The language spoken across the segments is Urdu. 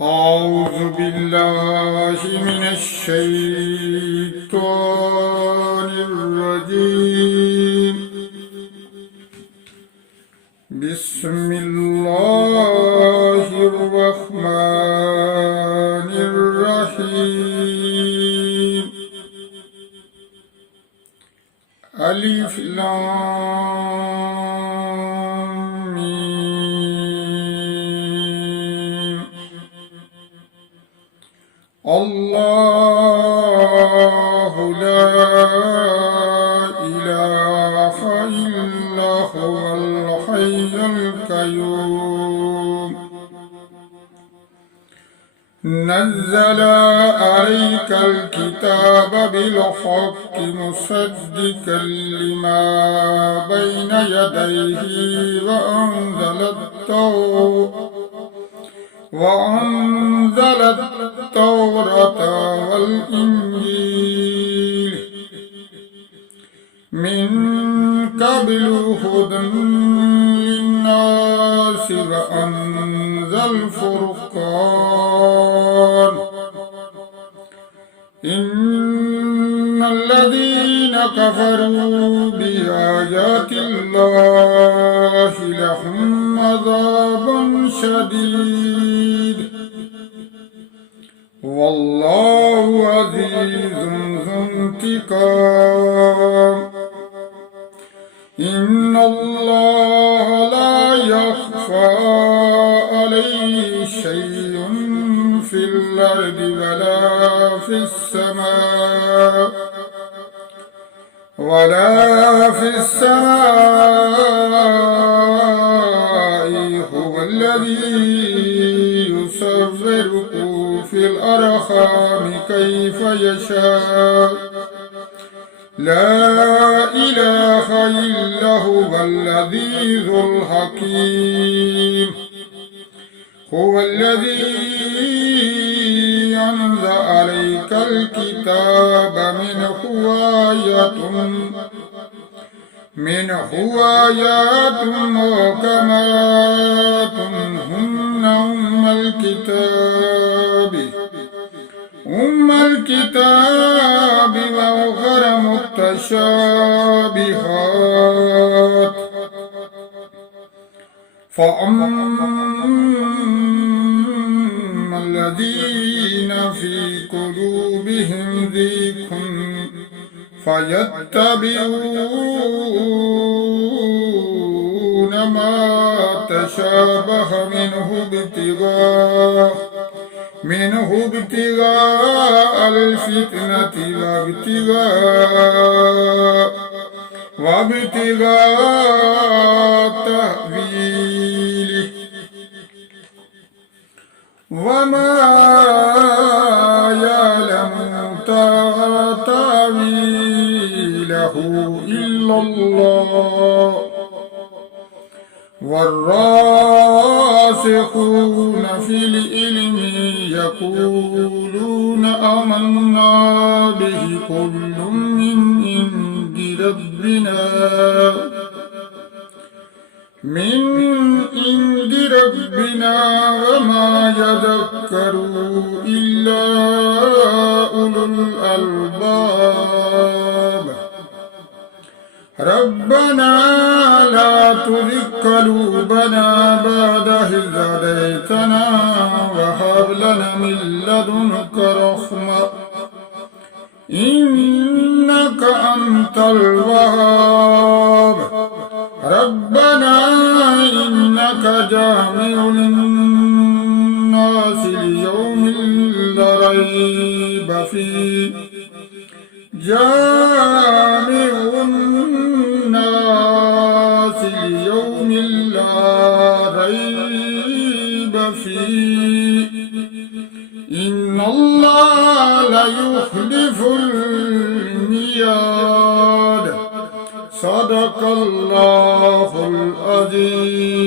أعوذ بالله من الشيطان الرجيم. بسم الله الرحمن الرحيم. ألف لام ميم. الله لا إله إلا هو الحي القيوم. نزل عليك الكتاب بالحق مصدقا لما بين يديه وأنزل التوراة والإنجيل من قبل هدى للناس وأنزل الفرقان. إن الذين كفروا بآيات الله لهم عذاب شديد والله عزيز ذو انتقام. إن الله لا يخفى عليه شيء في الأرض ولا في السماء. هو الذي يصوركم في الأرحام كيف يشاء. لا إله إلا هو العزيز الحكيم. هو الذي أنزل عليك الكتاب منه آيات محكمات هن أم الكتاب وأخر متشابهات. فأما الذين في قلوبهم زيغ فيتبعون ما تشابه منه ابتغاء الفتنة وابتغاء تأويله وما يعلم تأويله إلا الله والراسخون في العلم يقولون آمنا به كل من عند ربنا وما يذكر إلا أولو الألباب. ربنا لا تزغ قلوبنا بعد إذ هديتنا وهب لنا من لدنك رحمة إنك أنت الوهاب. ربنا إنك جامع الناس ليوم لا ريب فيه. جامع الناس ليوم لا ريب فيه. إن الله لا يخلف الميعاد. صدق الله العظيم.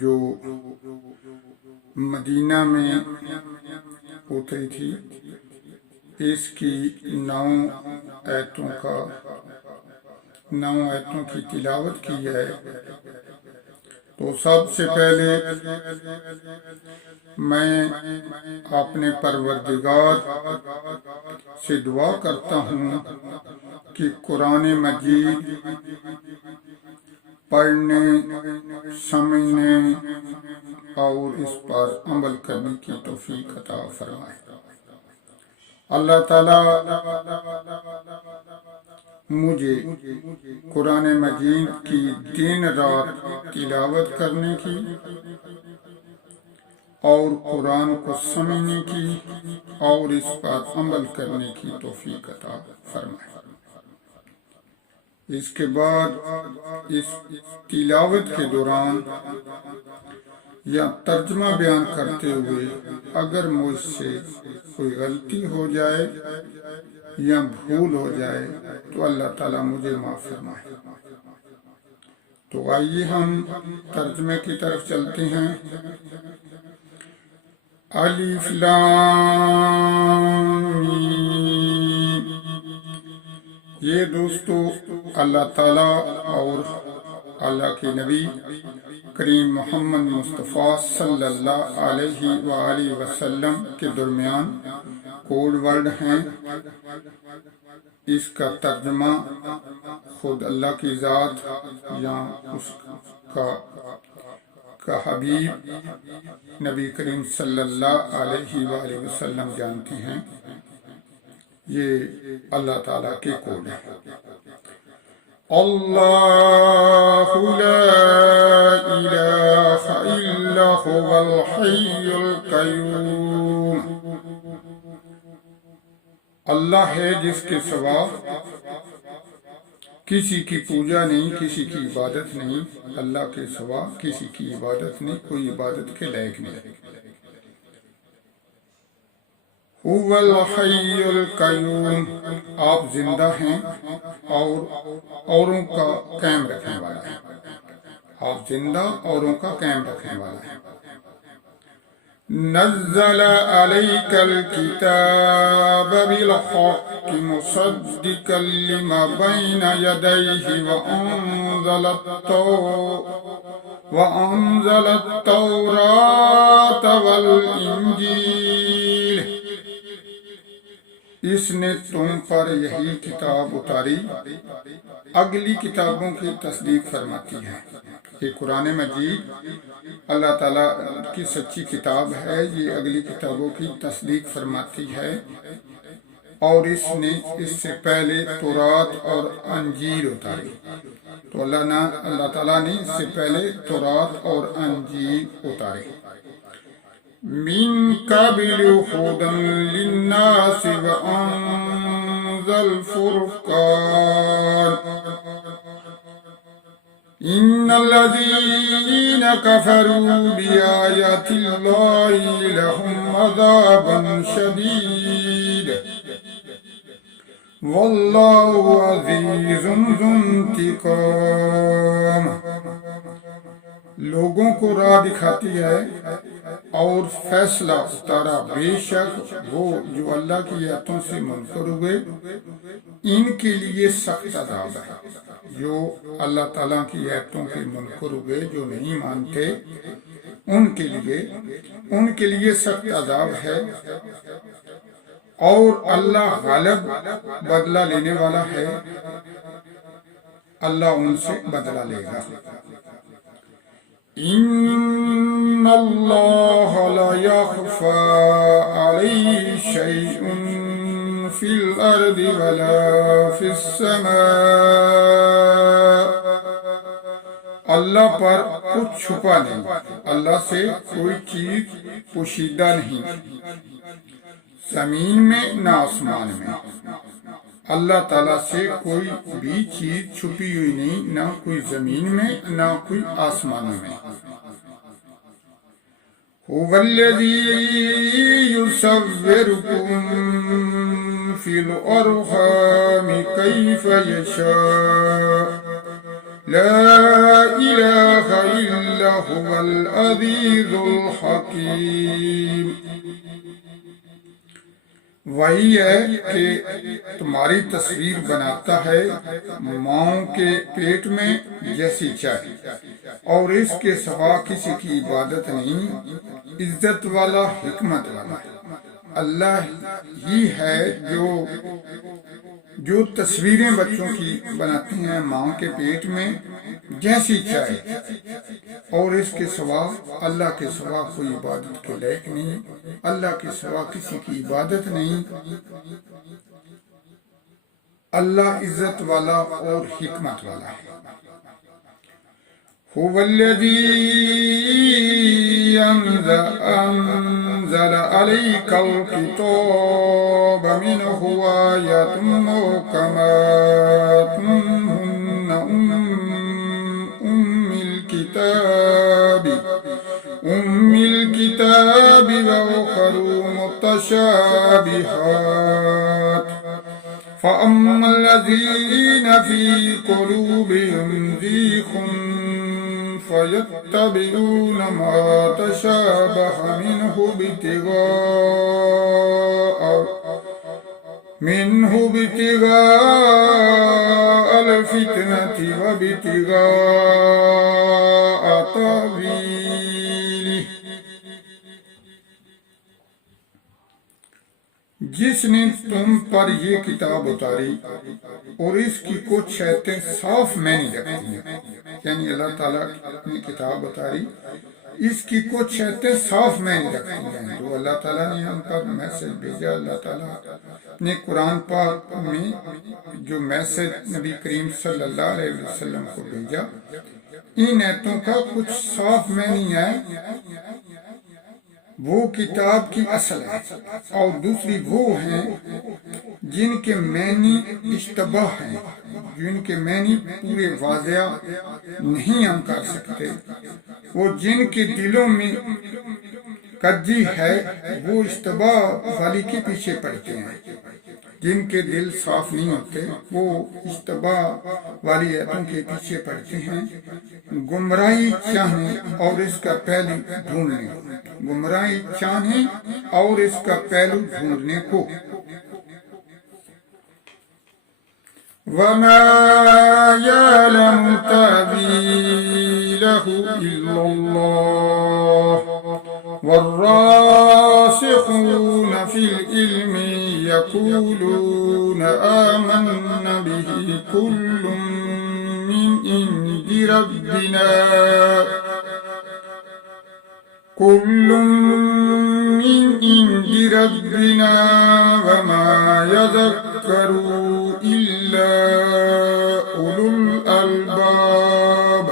جو مدینہ میں اتری تھی، اس کی 9 آیتوں کی تلاوت کی ہے۔ تو سب سے پہلے میں اپنے پروردگار سے دعا کرتا ہوں کہ قرآن مجید پڑھنے، سمجھنے اور اس پر عمل کرنے کی توفیق عطا فرمائے۔ اللہ تعالیٰ مجھے قرآن مجید کی دن رات تلاوت کرنے کی اور قرآن کو سمجھنے کی اور اس پر عمل کرنے کی توفیق عطا فرمائے۔ اس کے بعد اس تلاوت کے دوران یا ترجمہ بیان کرتے ہوئے اگر مجھ سے کوئی غلطی ہو جائے یا بھول ہو جائے تو اللہ تعالیٰ مجھے معاف فرمائے۔ تو آئیے ہم ترجمے کی طرف چلتے ہیں۔ الف لام میم۔ یہ دوستو اللہ تعالیٰ اور اللہ کے نبی کریم محمد مصطفیٰ صلی اللہ علیہ وآلہ وسلم کے درمیان کوڈ ورڈ ہیں۔ اس کا ترجمہ خود اللہ کی ذات یا اس کا حبیب نبی کریم صلی اللہ علیہ وآلہ وسلم جانتے ہیں۔ یہ اللہ تعالیٰ کے کوڈ ہیں۔ اللہ لا الہ الا هو الحی القیوم۔ اللہ ہے جس کے سوا کسی کی پوجا نہیں، کسی کی عبادت نہیں۔ اللہ کے سوا کسی کی عبادت نہیں، کوئی عبادت کے لائق نہیں۔ هو الحی القیوم، آپ زندہ ہیں اور اوروں کا قائم رکھنے والا ہے۔ آپ زندہ اوروں کا قائم رکھنے والا ہے۔ نزل علیک الکتاب بالحق مصدقا لما بین یدیہ وانزل التوراۃ والانجیل۔ اس نے تم پر یہی کتاب اتاری، اگلی کتابوں کی تصدیق فرماتی ہے۔ یہ قرآن مجید اللہ تعالیٰ کی سچی کتاب ہے، یہ اگلی کتابوں کی تصدیق فرماتی ہے۔ اور اس نے اس سے پہلے تورات اور انجیل اتاری۔ تو اللہ تعالیٰ نے اس سے پہلے تورات اور انجیل اتارے۔ من قبل هدى للناس وأنزل الفرقان إن الذين كفروا بآيات الله لهم عذاب شديد والله عزيز ذو انتقام۔ لوگوں کو راہ دکھاتی ہے اور فیصلہ اتارا، بے شک وہ جو اللہ کی آیتوں سے منکر ہوئے ان کے لیے سخت عذاب ہے۔ جو اللہ تعالیٰ کی آیتوں کے منکر ہوئے، جو نہیں مانتے، ان کے لیے سخت عذاب ہے۔ اور اللہ غالب بدلہ لینے والا ہے، اللہ ان سے بدلہ لے گا۔ ان اللہ لا يخفى علیہ شیء فی الارض ولا فی السماء۔ اللہ پر کچھ چھپا نہیں، اللہ سے کوئی چیز پوشیدہ نہیں، زمین میں نہ آسمان میں۔ اللہ تعالیٰ سے کوئی بھی چیز چھپی ہوئی نہیں، نہ کوئی زمین میں نہ کوئی آسمانوں میں۔ هو الذی یصورکم فی الارحام کیف یشاء لا الہ الا هو العزیز الحکیم۔ وہی ہے کہ تمہاری تصویر بناتا ہے ماؤں کے پیٹ میں جیسی چاہے، اور اس کے سوا کسی کی عبادت نہیں، عزت والا حکمت والا ہے۔ اللہ ہی ہے جو تصویریں بچوں کی بناتے ہیں ماں کے پیٹ میں جیسی چاہے، اور اس کے سوا اللہ کے سوا کوئی عبادت کے لائق نہیں، اللہ کے سوا کسی کی عبادت نہیں۔ اللہ عزت والا اور حکمت والا ہے۔ هو الذي أنزل عليك الكتاب منه آيات محكمات هن أم الكتاب وأخر متشابهات، فأما الذين في قلوبهم زيغ فيتبعون ما تشابه منه ابتغاء الفتنة وابتغاء تأويله۔ جس نے تم پر یہ کتاب اتاری اور اس کی کچھ شرطیں صاف معنی رکھتی ہیں، یعنی اللہ تعالیٰ نے کتاب اتاری، اس کی کچھ شرطیں صاف معنی رکھتی ہیں جو اللہ تعالیٰ نے ہم پر میسج بھیجا۔ اللہ تعالیٰ نے قرآن پاک میں جو میسج نبی کریم صلی اللہ علیہ وسلم کو بھیجا، ان آیتوں کا کچھ صاف معنی ہے، وہ کتاب کی اصل ہے، اور دوسری وہ ہیں جن کے معنی اشتباہ ہیں، جن کے معنی پورے واضح نہیں ہم کر سکتے، وہ جن کے دلوں میں کجی ہے وہ اشتباہ والی کے پیچھے پڑتے ہیں۔ جن کے دل صاف نہیں ہوتے وہ اشتباہ والی آیتوں کے پیچھے پڑتے ہیں، گمراہی چاہیں اور اس کا پہلو ڈھونڈنے کو، گمراہی چاہیں اور اس کا پہلو ڈھونڈنے کو۔ وَمَا يَعْلَمُ تَأْوِيلَهُ إِلَّا اللَّهُ وَالرَّاسِخُونَ فِي الْعِلْمِ يَقُولُونَ آمَنَّا بِهِ كُلٌّ مِّنْ عِندِ رَبِّنَا وَمَا يَذَكَّرُ إِلَّا أُولُو الْأَلْبَابِ۔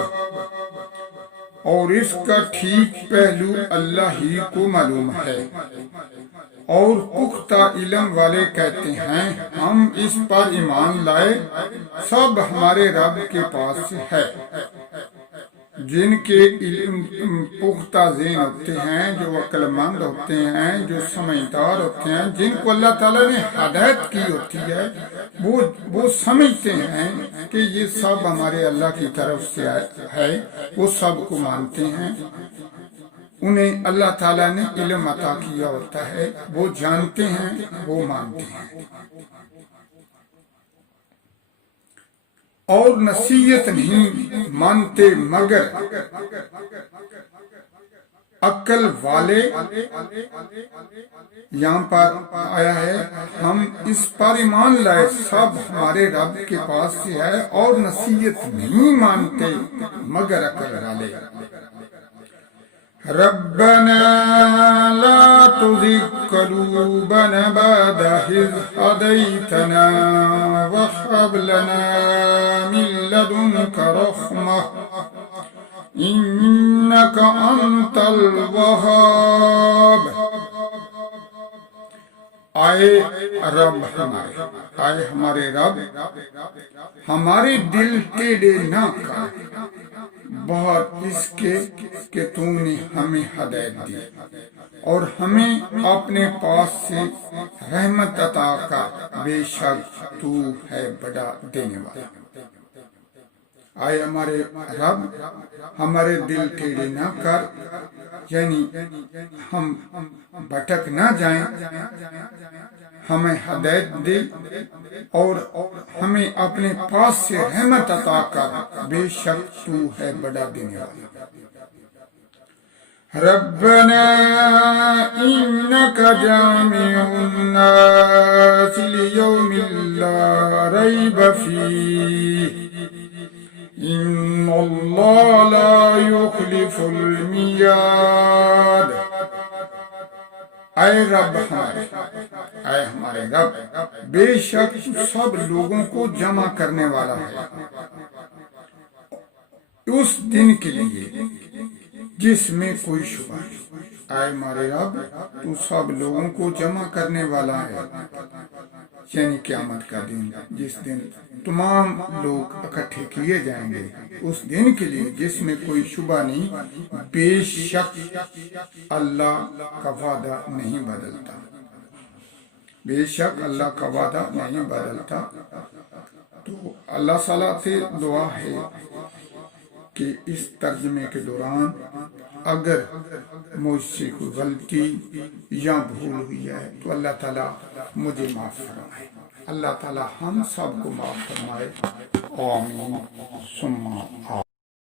اور اس کا ٹھیک پہلو اللہ ہی کو معلوم ہے، اور پختہ علم والے کہتے ہیں ہم اس پر ایمان لائے، سب ہمارے رب کے پاس سے ہے۔ جن کے علم پختہ ذہن ہوتے ہیں، جو عقل مند ہوتے ہیں، جو سمجھدار ہوتے ہیں، جن کو اللہ تعالیٰ نے ہدایت کی ہوتی ہے، وہ سمجھتے ہیں کہ یہ سب ہمارے اللہ کی طرف سے ہے، وہ سب کو مانتے ہیں۔ انہیں اللہ تعالیٰ نے علم عطا کیا ہوتا ہے، وہ جانتے ہیں، وہ مانتے ہیں، اور نصیحت نہیں مانتے مگر عقل والے۔ یہاں پر آیا ہے ہم اس پر ایمان لائے، سب ہمارے رب کے پاس سے ہے، اور نصیحت نہیں مانتے مگر عقل والے۔ ربنا لا تزغ قلوبنا بعد إذ هديتنا وهب لنا من لدنك رحمة إنك أنت الوهاب۔ آئے رب ہمارے رب ہمارے دل ٹیڑھے نہ کر، بہت اس کے کہ تو نے ہمیں ہدایت دی، اور ہمیں اپنے پاس سے رحمت عطا کر، بے شک تو ہے بڑا دینے والا۔ آئے ہمارے رب ہمارے دل ٹیڑھے نہ کر، یعنی ہم بھٹک نہ جائیں، ہمیں ہدایت دے اور ہمیں اپنے پاس سے رحمت عطا کر، بے شک تو ہے بڑا دینے والا۔ ربنا انك جامع الناس ليوم لا ريب فيه ان اللہ لا يخلف الميعاد۔ اے رب ہمارے رب، بے شک سب لوگوں کو جمع کرنے والا ہے اس دن کے لیے جس میں کوئی شبہ نہیں۔ اے ہمارے رب، تو سب لوگوں کو جمع کرنے والا ہے، یعنی قیامت کا دن، جس دن تمام لوگ اکٹھے کیے جائیں گے، اس دن کے لیے جس میں کوئی شبہ نہیں۔ بے شک اللہ کا وعدہ نہیں بدلتا، بے شک اللہ کا وعدہ نہیں بدلتا۔ تو اللہ تعالیٰ سے دعا ہے کہ اس ترجمے کے دوران اگر مجھ سے کوئی غلطی یا بھول ہوئی ہے تو اللہ تعالیٰ مجھے معاف فرمائے، اللہ تعالیٰ ہم سب کو معاف فرمائے، آمین ثم آمین۔